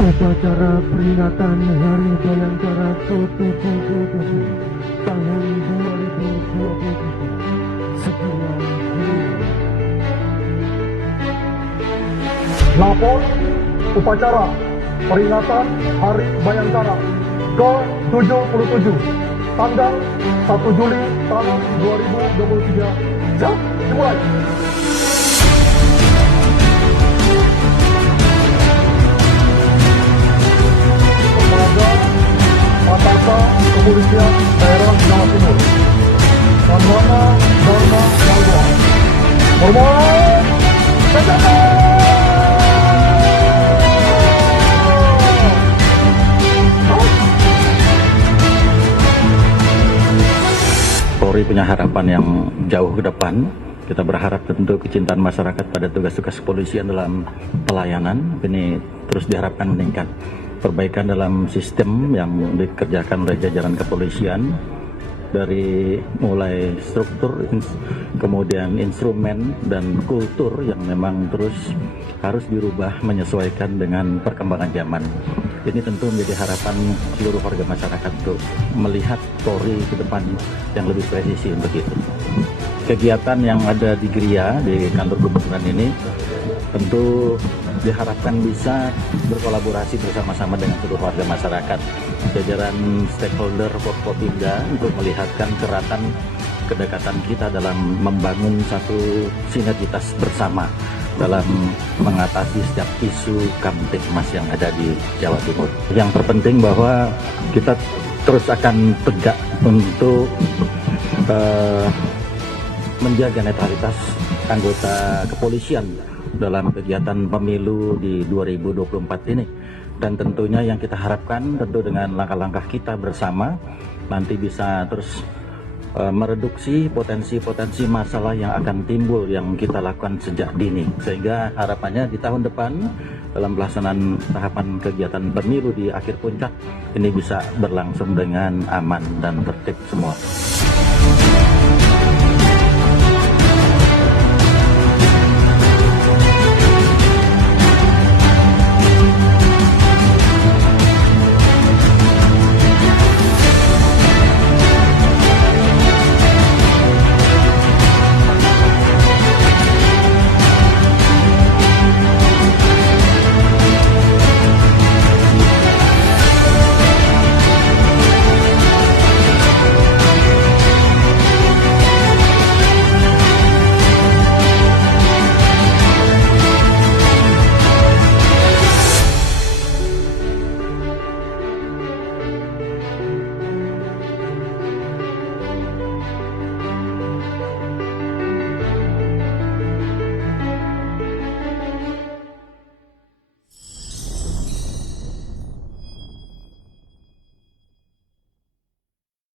Upacara peringatan Hari Bayangkara ke-77 tahun 2023 segera dimulai. Lapor upacara peringatan Hari Bayangkara ke-77 tanggal 1 Juli tahun 2023 dimulai. Pataka Kepolisian Daerah Jawa Timur, Pramana Dharma Naldoa. Hormat senjata! Polri punya harapan yang jauh ke depan. Kita berharap tentu kecintaan masyarakat pada tugas-tugas kepolisian dalam pelayanan ini terus diharapkan meningkat. Perbaikan dalam sistem yang dikerjakan oleh jajaran kepolisian dari mulai struktur, kemudian instrumen dan kultur yang memang terus harus dirubah menyesuaikan dengan perkembangan zaman. Ini tentu menjadi harapan seluruh warga masyarakat untuk melihat Polri ke depan yang lebih presisi untuk itu. Kegiatan yang ada di Gria, di kantor gubernuran ini tentu diharapkan bisa berkolaborasi bersama-sama dengan seluruh warga masyarakat, jajaran stakeholder Forkopimda untuk melihatkan kedekatan kita dalam membangun satu sinergitas bersama dalam mengatasi setiap isu Kamtipmas yang ada di Jawa Timur. Yang terpenting bahwa kita terus akan tegak untuk menjaga netralitas anggota kepolisian dalam kegiatan pemilu di 2024 ini, dan tentunya yang kita harapkan tentu dengan langkah-langkah kita bersama nanti bisa terus mereduksi potensi-potensi masalah yang akan timbul yang kita lakukan sejak dini, sehingga harapannya di tahun depan dalam pelaksanaan tahapan kegiatan pemilu di akhir puncak ini bisa berlangsung dengan aman dan tertib semua.